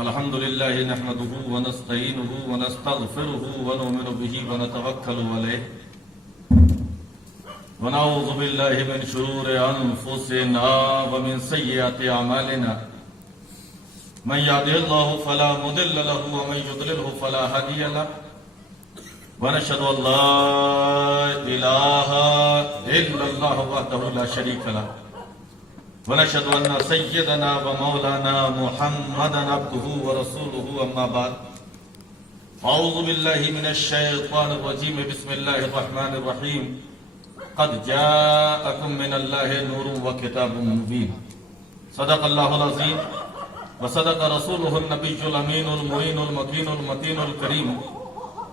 الحمد لله نحمده ونستعينه ونستغفره ونؤمن به ونتوكل عليه ونعوذ بالله من شرور أنفسنا ومن سيئات أعمالنا من يهده الله فلا مضل له ومن يضلله فلا هادي له ونشهد أن لا إله إلا الله وحده لا شريك له ونشهد أن سيدنا ومولانا محمدا عبده ورسوله أما بعد أعوذ بالله من الشيطان الرجيم بسم الله الرحمن الرحيم قد جاءكم من الله نور وكتاب مبين صدق الله العظيم وصدق رسوله النبي الأمين المعين المكين المتين الكريم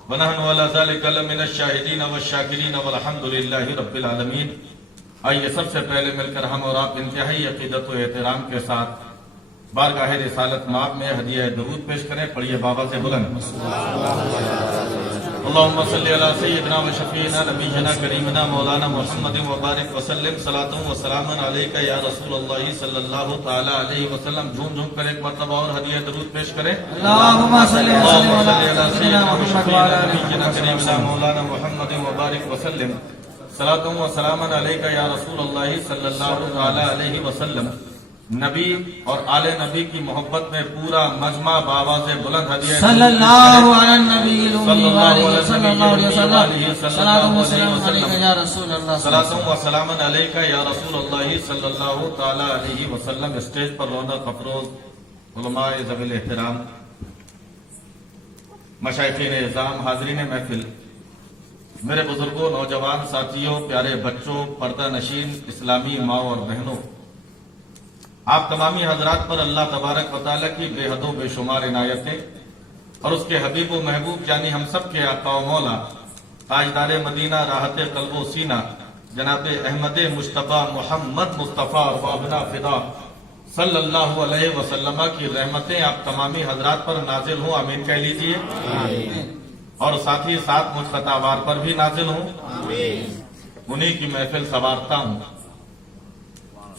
ونحن على ذلك لمن الشاهدين والشاكرين والحمد لله رب العالمين. آئیے سب سے پہلے مل کر ہم اور آپ انتہائی عقیدت و احترام کے ساتھ بارگاہ رسالت مآب میں ہدیہ درود پیش کریں. پڑھیے بابا سے بلند اللہم صلی علی سیدنا و شفیعنا نبینا کریمنا مولانا محمد مبارک وسلم صلاۃ و سلام علیک یا رسول اللہ صلی اللہ تعالی علیہ وسلم. جھوم جھوم کر ایک مرتبہ اور ہدیہ درود پیش کریں. اللہم صلی علی سیدنا و شفیعنا نبینا کریمنا مولانا محمد مبارک وسلم صلاۃ و سلام علیک یا رسول اللہ صلی اللہ تعالی علیہ وسلم. نبی اور آل نبی کی محبت میں پورا مجمع بآواز بلند ہدیہ صلی اللہ علی النبی صلی اللہ علیہ وسلم صلاۃ و سلام علیک یا رسول اللہ صلاۃ و سلام علیک یا رسول اللہ صلی اللہ تعالی علیہ وسلم. اسٹیج پر رونق افروز علماء ذوی الاحترام، مشائخین اعظام، حاضرین محفل، میرے بزرگوں، نوجوان ساتھیوں، پیارے بچوں، پردہ نشین اسلامی ماں اور بہنوں، آپ تمامی حضرات پر اللہ تبارک و تعالیٰ کی بے حد و بے شمار عنایتیں اور اس کے حبیب و محبوب یعنی ہم سب کے آقا و مولا تاجدار مدینہ راحت قلب و سینہ جناب احمد مجتبیٰ محمد مصطفیٰ و ابنا فدا صلی اللہ علیہ وسلم کی رحمتیں آپ تمامی حضرات پر نازل ہوں. آمین کہہ لیجئے. اور ساتھ ہی ساتھ مجھ خطاوار پر بھی نازل ہوں. انہی کی محفل سوارتا ہوں.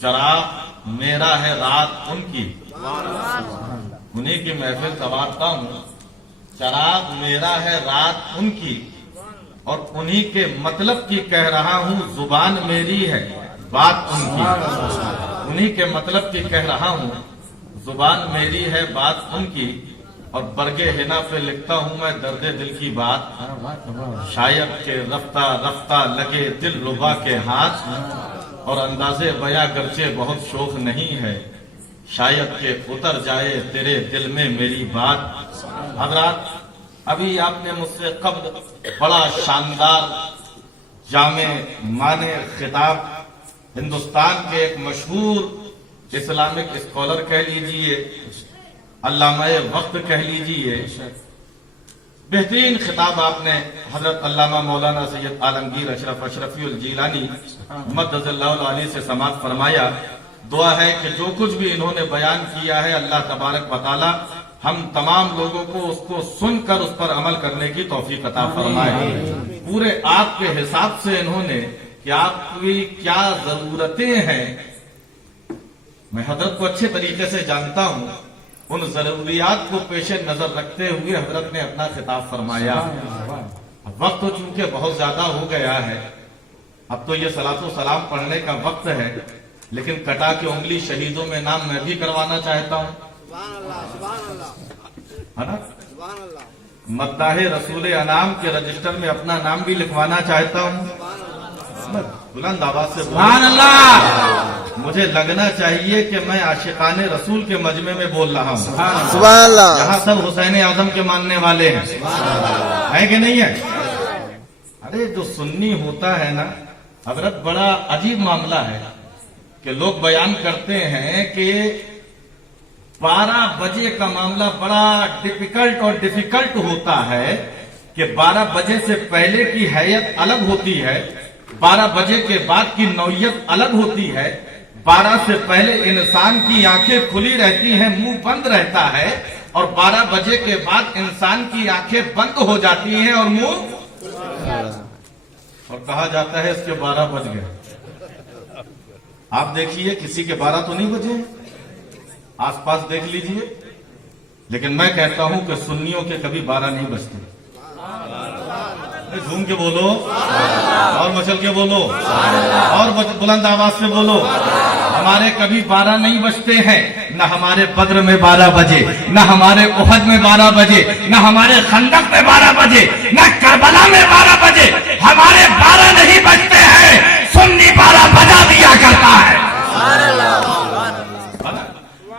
چراغ میرا ہے رات ان کی، انہی کی محفل سوارتا ہوں. چراغ میرا ہے رات ان کی اور انہی کے مطلب کی کہہ رہا ہوں. زبان میری ہے بات ان کی، انہی کے مطلب کی کہہ رہا ہوں. زبان میری ہے بات ان کی اور برگے ہنا پہ لکھتا ہوں میں درد دل کی بات. شاید کہ رفتہ رفتہ لگے دل ربا کے ہاتھ اور اندازے بیاں گرچہ بہت شوق نہیں ہے. شاید کہ اتر جائے تیرے دل میں میری بات. حضرات، ابھی آپ نے مجھ سے قبل بڑا شاندار جامع معنی خطاب ہندوستان کے ایک مشہور اسلامک اسکالر کہہ لیجئے، علامہ وقت کہہ لیجئے، بہترین خطاب آپ نے حضرت علامہ مولانا سید عالمگیر اشرف اشرفی الجیلانی مدد اللہ علیہ سے سماعت فرمایا. دعا ہے کہ جو کچھ بھی انہوں نے بیان کیا ہے اللہ تبارک و تعالی ہم تمام لوگوں کو اس کو سن کر اس پر عمل کرنے کی توفیق عطا فرمائے. پورے آپ کے حساب سے انہوں نے کہ آپ کی کیا ضرورتیں ہیں میں حضرت کو اچھے طریقے سے جانتا ہوں. ان ضروریات کو پیش نظر رکھتے ہوئے حضرت نے اپنا خطاب فرمایا. وقت تو چونکہ بہت زیادہ ہو گیا ہے، اب تو یہ صلاۃ و سلام پڑھنے کا وقت ہے، لیکن کٹا کے انگلی شہیدوں میں نام میں بھی کروانا چاہتا ہوں. مداح رسول انعام کے رجسٹر میں اپنا نام بھی لکھوانا چاہتا ہوں. بلند آواز سے سبحان اللہ. مجھے لگنا چاہیے کہ میں عاشقان رسول کے مجمع میں بول رہا ہوں. سبحان اللہ. یہاں سب حسین اعظم کے ماننے والے ہیں، ہے کہ نہیں ہے؟ ارے جو سنی ہوتا ہے نا حضرت، بڑا عجیب معاملہ ہے کہ لوگ بیان کرتے ہیں کہ 12 بجے کا معاملہ بڑا ڈیفیکلٹ اور ڈیفیکلٹ ہوتا ہے کہ 12 بجے سے پہلے کی حیت الگ ہوتی ہے، 12 بجے کے بعد کی نوعیت الگ ہوتی ہے. 12 سے پہلے انسان کی آنکھیں کھلی رہتی ہیں، منہ بند رہتا ہے، اور 12 بجے کے بعد انسان کی آنکھیں بند ہو جاتی ہیں اور منہ، اور کہا جاتا ہے اس کے 12 بج گئے. آپ دیکھیے کسی کے 12 تو نہیں بجے، آس پاس دیکھ لیجئے. لیکن میں کہتا ہوں کہ سنیوں کے کبھی 12 نہیں بجتے. جھوم کے بولو اور مچل کے بولو اور بلند آواز سے بولو. ہمارے کبھی 12 نہیں بجتے ہیں. نہ ہمارے بدر میں 12 بجے, نہ ہمارے احد میں 12 بجے, نہ ہمارے خندق میں 12 بجے, نہ کربلا میں 12 بجے. ہمارے 12 نہیں بجتے ہیں. سنی 12 بجا دیا کرتا ہے.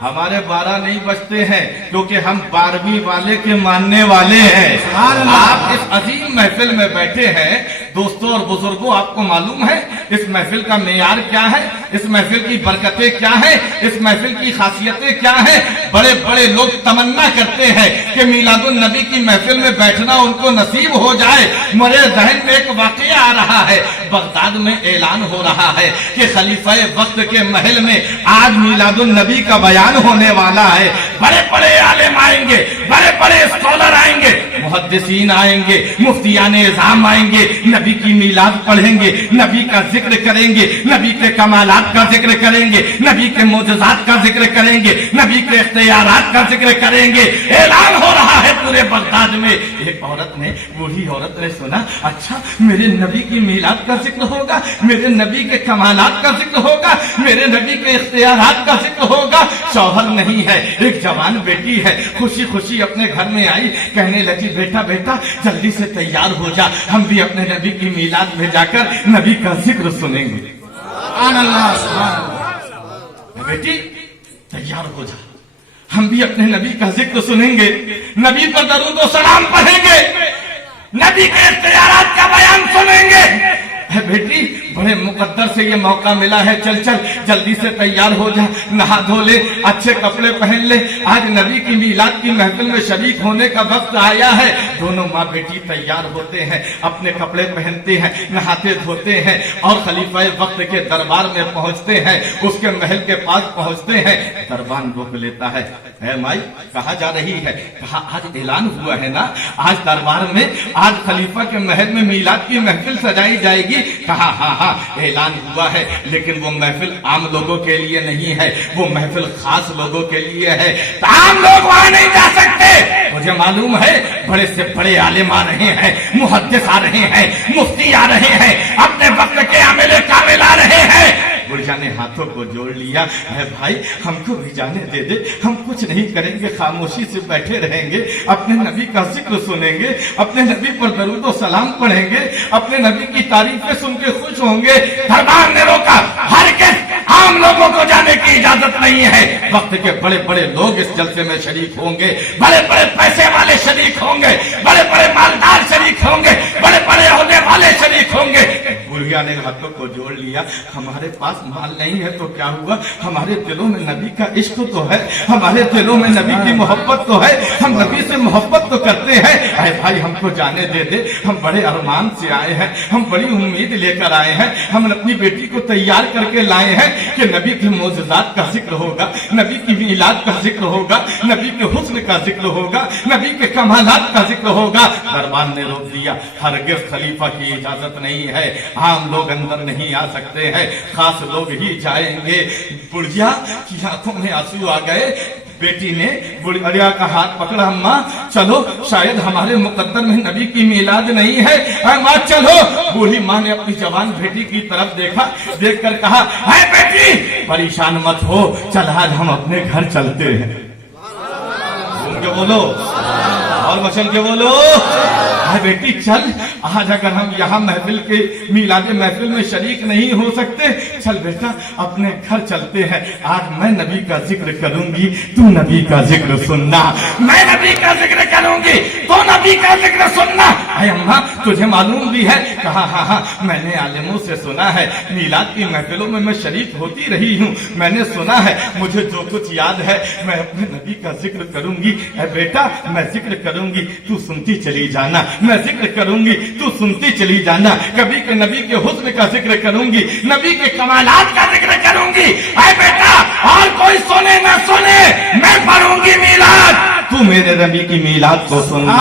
ہمارے 12 نہیں بجتے ہیں کیونکہ ہم 12ویں والے کے ماننے والے ہیں. آپ اس عظیم محفل میں بیٹھے ہیں دوستوں اور بزرگوں, آپ کو معلوم ہے اس محفل کا معیار کیا ہے, اس محفل کی برکتیں کیا ہیں, اس محفل کی خاصیتیں کیا ہیں. بڑے بڑے لوگ تمنا کرتے ہیں کہ میلاد النبی کی محفل میں بیٹھنا ان کو نصیب ہو جائے. میرے ذہن میں ایک واقعہ آ رہا ہے. بغداد میں اعلان ہو رہا ہے کہ خلیفہ وقت کے محل میں آج میلاد النبی کا بیان ہونے والا ہے. بڑے بڑے عالم آئیں گے, بڑے بڑے اسکالر آئیں گے, محدثین آئیں گے, مفتیان اعظام آئیں گے, نبی کی میلاد پڑھیں گے, نبی کا ذکر کریں گے, نبی کے کمالات کا ذکر کریں گے, نبی کے معجزات کا ذکر کریں گے, نبی کے اختیارات کا ذکر کریں گے. اعلان ہو رہا ہے پورے بغداد میں. ایک عورت نے, بوڑھی عورت نے سنا, اچھا میرے نبی کی میلاد کا ذکر ہوگا, میرے نبی کے کمالات کا ذکر ہوگا, میرے نبی کے اختیارات کا ذکر ہوگا. شوہر نہیں ہے, ایک جوان بیٹی ہے, خوشی خوشی اپنے گھر میں آئی, کہنے لگی بیٹا بیٹا جلدی سے تیار ہو جا, ہم بھی اپنے نبی کی میلاد میں جا کر نبی کا ذکر سنیں گے. سبحان اللہ, سبحان اللہ. بیٹی تیار ہو جا, ہم بھی اپنے نبی کا ذکر سنیں گے, نبی پر درود و سلام پڑھیں گے, نبی کے اختیارات کا بیان سنیں گے. بیٹی بڑے مقدر سے یہ موقع ملا ہے, چل چل جلدی سے تیار ہو جا, نہا دھو لے, اچھے کپڑے پہن لے, آج نبی کی میلاد کی محفل میں شریک ہونے کا وقت آیا ہے. دونوں ماں بیٹی تیار ہوتے ہیں, اپنے کپڑے پہنتے ہیں, نہاتے دھوتے ہیں اور خلیفہ وقت کے دربار میں پہنچتے ہیں, اس کے محل کے پاس پہنچتے ہیں. دربان روک لیتا ہے, اے مائی کہاں جا رہی ہے؟ کہا آج اعلان ہوا ہے نا, آج دربار میں آج خلیفہ کے محل میں میلاد کی محفل سجائی جائے گی. کہا ہاں ہاں اعلان ہوا ہے, لیکن وہ محفل عام لوگوں کے لیے نہیں ہے, وہ محفل خاص لوگوں کے لیے ہے. عام لوگ وہاں نہیں جا سکتے. مجھے معلوم ہے بڑے سے بڑے عالم آ رہے ہیں, محدث آ رہے ہیں, مفتی آ رہے ہیں, اپنے وقت کے عامل کامل آ رہے ہیں. بڑھیا نے ہاتھوں کو جوڑ لیا, اے بھائی ہم کو بھی جانے دے دے, ہم کچھ نہیں کریں گے, خاموشی سے بیٹھے رہیں گے, اپنے نبی کا ذکر سنیں گے, اپنے نبی پر درود و سلام پڑھیں گے, اپنے نبی کی تعریفیں سن کے خوش ہوں گے. دربار نے روکا, ہرگز عام لوگوں کو جانے کی اجازت نہیں ہے. وقت کے بڑے بڑے لوگ اس جلسے میں شریک ہوں گے, بڑے بڑے پیسے والے شریک ہوں گے, بڑے بڑے مالدار شریک ہوں گے, بڑے بڑے عہدے والے شریک ہوں گے. بڑھیا نے ہاتھوں کو جوڑ لیا, ہمارے پاس مال نہیں ہے تو کیا ہوا, ہمارے دلوں میں نبی کا عشق تو ہے, ہمارے دلوں میں نبی کی محبت تو ہے, ہم نبی سے محبت تو کرتے ہیں. اے بھائی ہم کو جانے دے دے, ہم بڑے ارمان سے آئے ہیں, ہم بڑی امید لے کر آئے ہیں, ہم اپنی بیٹی کو تیار کر کے لائے ہیں کہ نبی کے معجزات کا ذکر ہوگا, نبی کی میلاد کا ذکر ہوگا, نبی کے حسن کا ذکر ہوگا, نبی کے کمالات کا ذکر ہوگا. دربان نے روک دیا, ہرگز خلیفہ کی اجازت نہیں ہے, عام لوگ اندر نہیں آ سکتے ہیں, خاص لوگ ہی جائیں گے. بڑھیا کی آنکھوں میں آنسو آ گئے. بیٹی نے بڑھیا کا ہاتھ پکڑا, اماں چلو, شاید ہمارے مقدر میں نبی کی میلاد نہیں ہے, اماں چلو. بوڑھی ماں نے اپنی جوان بیٹی کی طرف دیکھا, دیکھ کر کہا, اے بیٹی پریشان مت ہو, چل آج ہم اپنے گھر چلتے ہیں. سن کے بولو اور مچل کے بولو, اے بیٹی چل, آج اگر ہم یہاں محفل کے میلاد محفل میں شریک نہیں ہو سکتے, چل بیٹا اپنے گھر چلتے ہیں. آج میں نبی کا ذکر کروں گی, تو نبی کا ذکر سننا, میں نبی کا ذکر کروں گی, تو نبی کا ذکر سننا. اے اماں تجھے معلوم بھی ہے؟ کہا ہاں ہاں میں نے عالموں سے سنا ہے, میلاد کی محفلوں میں میں شریک ہوتی رہی ہوں, میں نے سنا ہے, مجھے جو کچھ یاد ہے میں اپنے نبی کا ذکر کروں گی. اے بیٹا میں ذکر کروں گی, تو سنتی چلی جانا, میں ذکر کروں گی, تو سنتی چلی جانا. کبھی کے نبی کے حسن کا ذکر کروں گی, نبی کے کمالات کا ذکر کروں گی. اے بیٹا اور کوئی سنے نہ سنے, میں پڑھوں گی میلاد, تو میرے نبی کی میلاد کو سننا.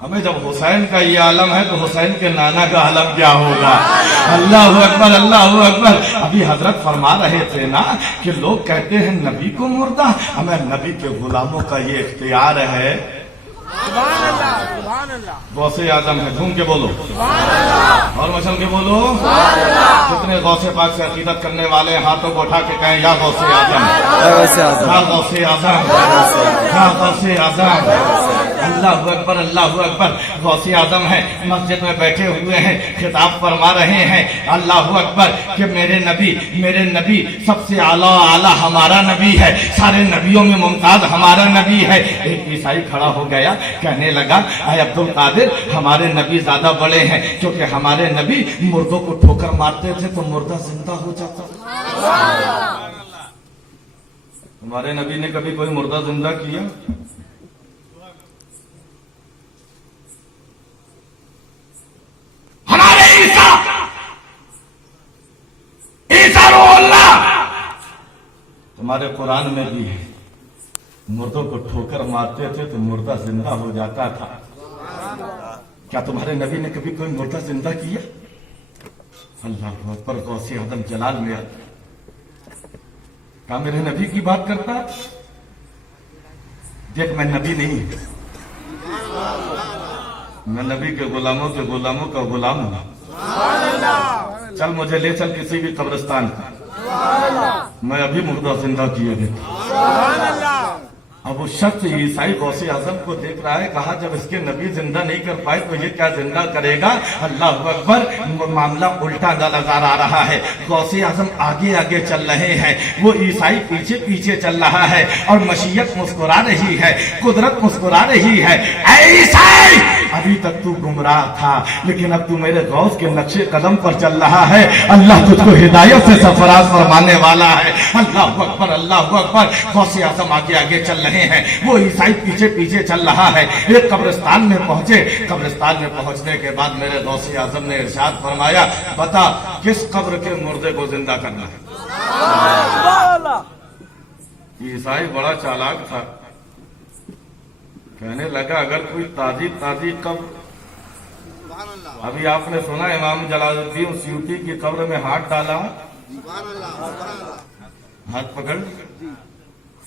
ہمیں جب حسین کا یہ عالم ہے تو حسین کے نانا کا عالم کیا ہوگا؟ اللہ اکبر اللہ اکبر. ابھی حضرت فرما رہے تھے نا کہ لوگ کہتے ہیں نبی کو مردہ. ہمیں نبی کے غلاموں کا یہ اختیار ہے. غوث اعظم ہے، جھوم کے بولو اور مچل کے بولو. کتنے غوث پاک سے عقیدت کرنے والے ہاتھوں کو اٹھا کے کہیں یا غوث اعظم، یا غوث اعظم، یا غوث اعظم. اللہ اکبر اللہ اکبر. غوث اعظم ہے، مسجد میں بیٹھے ہوئے ہیں، خطاب فرما رہے ہیں اللہ اکبر کہ میرے نبی سب سے اعلیٰ اعلیٰ ہمارا نبی ہے، سارے نبیوں میں ممتاز ہمارا نبی ہے. ایک عیسائی کھڑا ہو گیا، کہنے لگا اے عبد القادر ہمارے نبی زیادہ بڑے ہیں، کیونکہ ہمارے نبی مردوں کو ٹھوکر مارتے تھے تو مردہ زندہ ہو جاتا. ہمارے نبی نے کبھی کوئی مردہ زندہ کیا؟ ہمارے عیسیٰ روح اللہ تمہارے قرآن میں بھی ہے، مردوں کو ٹھوکر مارتے تھے تو مردہ زندہ ہو جاتا تھا. کیا تمہارے نبی نے کبھی کوئی مردہ زندہ کیا؟ اللہ اکبر. غوث اعظم جلال میں کیا میرے نبی کی بات کرتا؟ دیکھ میں نبی نہیں، میں نبی کے غلاموں کا غلام ہوں. چل مجھے لے چل کسی بھی قبرستان کا، میں ابھی مردہ زندہ کیے گئے. اب وہ شخص عیسائی غوث اعظم کو دیکھ رہا ہے، کہا جب اس کے نبی زندہ نہیں کر پائے تو یہ کیا زندہ کرے گا؟ اللہ اکبر. معاملہ الٹا نظر آ رہا ہے. غوث اعظم آگے آگے چل رہے ہیں، وہ عیسائی پیچھے پیچھے چل رہا ہے، اور مشیت مسکرا رہی ہے، قدرت مسکرا رہی ہے. اے عیسائی ابھی تک تو گمراہ تھا، لیکن اب تو میرے غوث کے نقش قدم پر چل رہا ہے. اللہ تجھ کو ہدایت سے سرفراز فرمانے والا ہے. اللہ اکبر اللہ اکبر. غوث اعظم آگے آگے چل رہے ہیں، وہ عیسائی پیچھے پیچھے چل رہا ہے. ایک قبرستان میں پہنچے. قبرستان میں پہنچنے کے بعد میرے غوث اعظم نے ارشاد فرمایا بتا کس قبر کے مردے کو زندہ کرنا ہے؟ عیسائی بڑا چالاک تھا، کہنے لگا اگر کوئی تازی قبر، ابھی آپ نے سنا امام جلال الدین سیوطی کی قبر میں ہاتھ ڈالا، ہاتھ پکڑ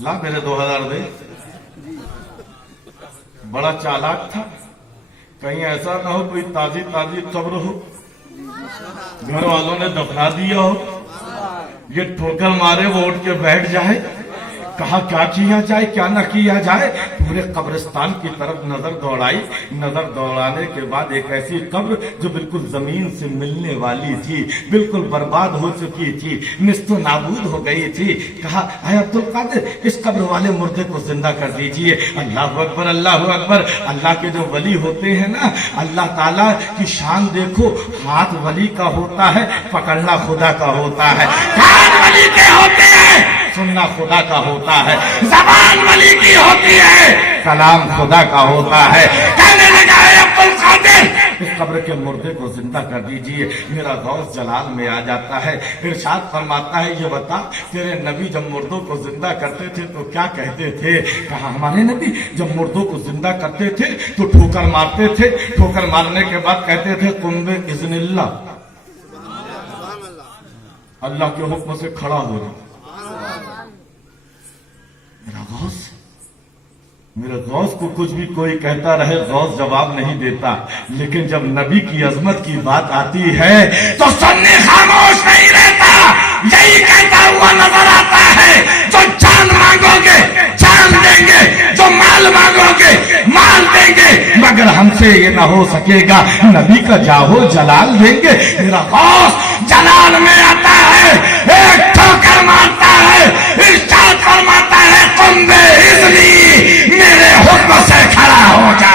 لا میرے 2000 دے. بڑا چالاک تھا، کہیں ایسا نہ ہو کوئی تازی قبر ہو، گھر والوں نے دفنا دیا ہو، یہ ٹھوکر مارے وہ اٹھ کے بیٹھ جائے. کہا کیا کیا جائے کیا نہ کیا جائے. پورے قبرستان کی طرف نظر دوڑائی. نظر دوڑانے کے بعد ایک ایسی قبر جو بالکل زمین سے ملنے والی تھی، بالکل برباد ہو چکی تھی، نیست و نابود ہو گئی تھی. کہا اے عبد القادر اس قبر والے مردے کو زندہ کر دیجئے. اللہ اکبر اللہ اکبر. اللہ کے جو ولی ہوتے ہیں نا، اللہ تعالیٰ کی شان دیکھو. ہاتھ ولی کا ہوتا ہے، پکڑنا خدا کا ہوتا ہے. کان ولی کے ہوتے ہیں، سننا خدا کا ہوتا ہے. زبان ولی کی ہوتی ہے، کلام خدا کا ہوتا ہے. کہنے لگا ہے عبد القادر اس قبر کے مردے کو زندہ کر دیجئے. میرا غوث جلال میں آ جاتا ہے، ارشاد فرماتا ہے یہ بتا تیرے نبی جب مردوں کو زندہ کرتے تھے تو کیا کہتے تھے؟ کہا ہمارے نبی جب مردوں کو زندہ کرتے تھے تو ٹھوکر مارتے تھے، ٹھوکر مارنے کے بعد کہتے تھے قم باذن اللہ، اللہ کے حکم سے کھڑا ہو جا. میرے غوث کو کچھ بھی کوئی کہتا رہے غوث جواب نہیں دیتا، لیکن جب نبی کی عظمت کی بات آتی ہے تو سننے خاموش نہیں رہتا. یہی کہتا ہوا نظر آتا ہے جو جان مانگو گے جان دیں گے، جو مال مانگو گے مال دیں گے، مگر ہم سے یہ نہ ہو سکے گا نبی کا جاہو جلال دیں گے. میرا غوث جلال میں آتا ہے، ایک ٹھوکر مارتا ہے، ارشاد فرماتا ہے قم باذنی، میرے حکم سے کھڑا ہو جا.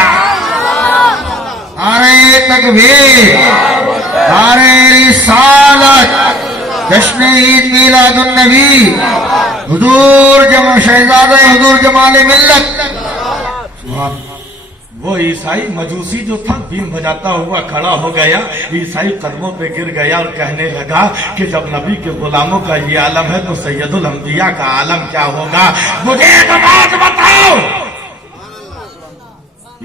نعرہ تکبیر، نعرہ رسالت، جشن عید میلاد النبی، حضور شہزادہ حضور جمال ملت. وہ عیسائی مجوسی جو تھا بین بجاتا ہوا کھڑا ہو گیا. عیسائی قدموں پہ گر گیا اور کہنے لگا کہ جب نبی کے غلاموں کا یہ عالم ہے تو سید الانبیاء کا عالم کیا ہوگا؟ مجھے ایک بات بتاؤ.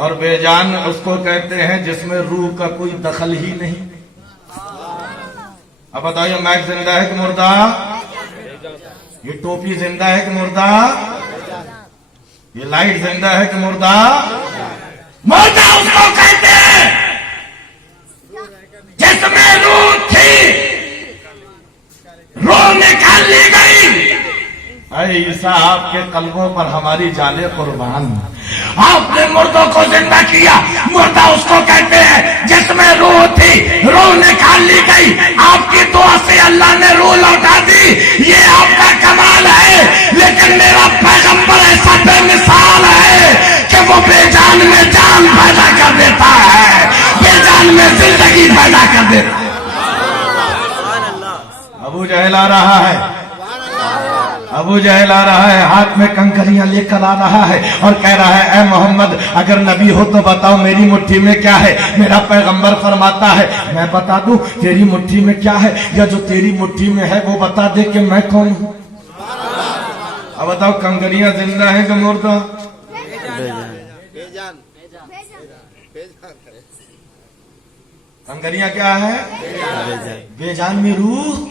اور بے جان اس کو کہتے ہیں جس میں روح کا کوئی دخل ہی نہیں. اب بتائیے مائک زندہ ہے کہ مردہ؟ یہ ٹوپی زندہ ہے کہ مردہ؟ یہ لائٹ زندہ ہے کہ مردہ؟ مردہ اس کو کہتے ہیں جس میں روح تھی، روح نکال لی گئی. اے عیسیٰ آپ کے قلبوں پر ہماری جانیں قربان. آپ نے مردوں کو زندہ کیا. مردہ اس کو کہتے ہیں جس میں روح تھی، روح نکال لی گئی. آپ کی دعا سے اللہ نے روح لوٹا دی. یہ آپ کا کمال ہے. لیکن میرا پیغمبر ایسا بے مثال ہے کہ وہ بے جان میں جان پیدا کر دیتا ہے، بے جان میں زندگی پیدا کر دیتا ہے. ابو جہل آ رہا ہے، ابو جہل آ رہا ہے، ہاتھ میں کنکریاں لے کر آ رہا ہے اور کہہ رہا ہے اے محمد اگر نبی ہو تو بتاؤ میری مٹھی میں کیا ہے. میرا پیغمبر فرماتا ہے میں بتا دوں تیری مٹھی میں کیا ہے، یا جو تیری مٹھی میں ہے وہ بتا دے کہ میں کون ہوں. اب بتاؤ کنکریاں زندہ ہیں کہ مردہ؟ کنکریاں کیا ہے؟ بے جان میں روح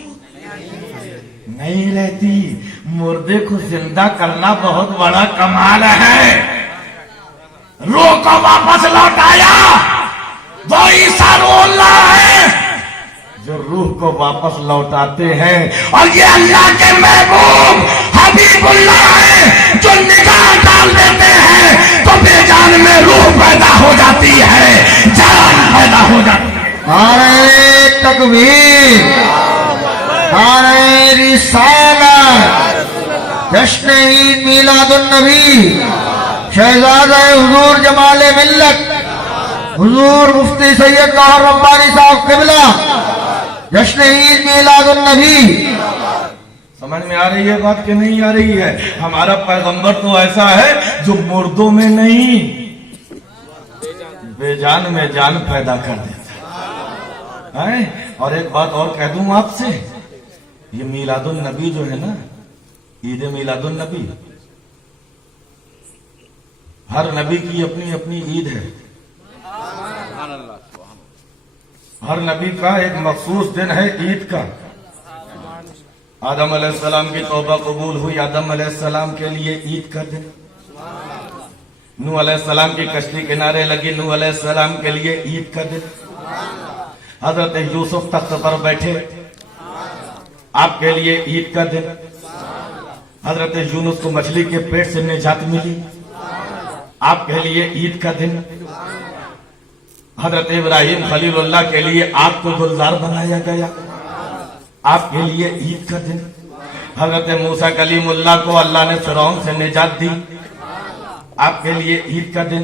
نہیں رہتی. مردے کو زندہ کرنا بہت بڑا کمال ہے. روح کو واپس لوٹایا وہ عیسیٰ روح اللہ ہے جو روح کو واپس لوٹاتے ہیں. اور یہ اللہ کے محبوب حبیب اللہ ہے جو نگاہ ڈال دیتے ہیں تو بے جان میں روح پیدا ہو جاتی ہے، جان پیدا ہو جاتی ہے. نعرہ تکبیر، نعرہ رسالت، جشن عید میلاد النبی، شہزادہ حضور جمال ملت حضور مفتی سید گوہر ربانی صاحب قبلہ، جشن عید میلاد النبی. سمجھ میں آ رہی ہے بات کہ نہیں آ رہی ہے؟ ہمارا پیغمبر تو ایسا ہے جو مردوں میں نہیں بے جان میں جان پیدا کر دیتا ہے. اور ایک بات اور کہہ دوں آپ سے، یہ میلاد النبی جو ہے نا، عید میلاد النبی، ہر نبی کی اپنی اپنی عید ہے. ہر نبی کا ایک مخصوص دن ہے عید کا. آدم علیہ السلام کی توبہ قبول ہوئی، آدم علیہ السلام کے لیے عید کا دن. نوح علیہ السلام کی کشتی کنارے لگی، نوح علیہ السلام کے لیے عید کا دن. حضرت یوسف تخت پر بیٹھے، آپ کے لیے عید کا دن. حضرت یونس کو مچھلی کے پیٹ سے نجات ملی، آپ کے لیے عید کا دن. حضرت ابراہیم خلیل اللہ کے لیے آگ کو گلزار بنایا گیا، آپ کے لیے عید کا دن. حضرت موسیٰ کلیم اللہ کو اللہ نے فرعون سے نجات دی، آپ کے لیے عید کا دن.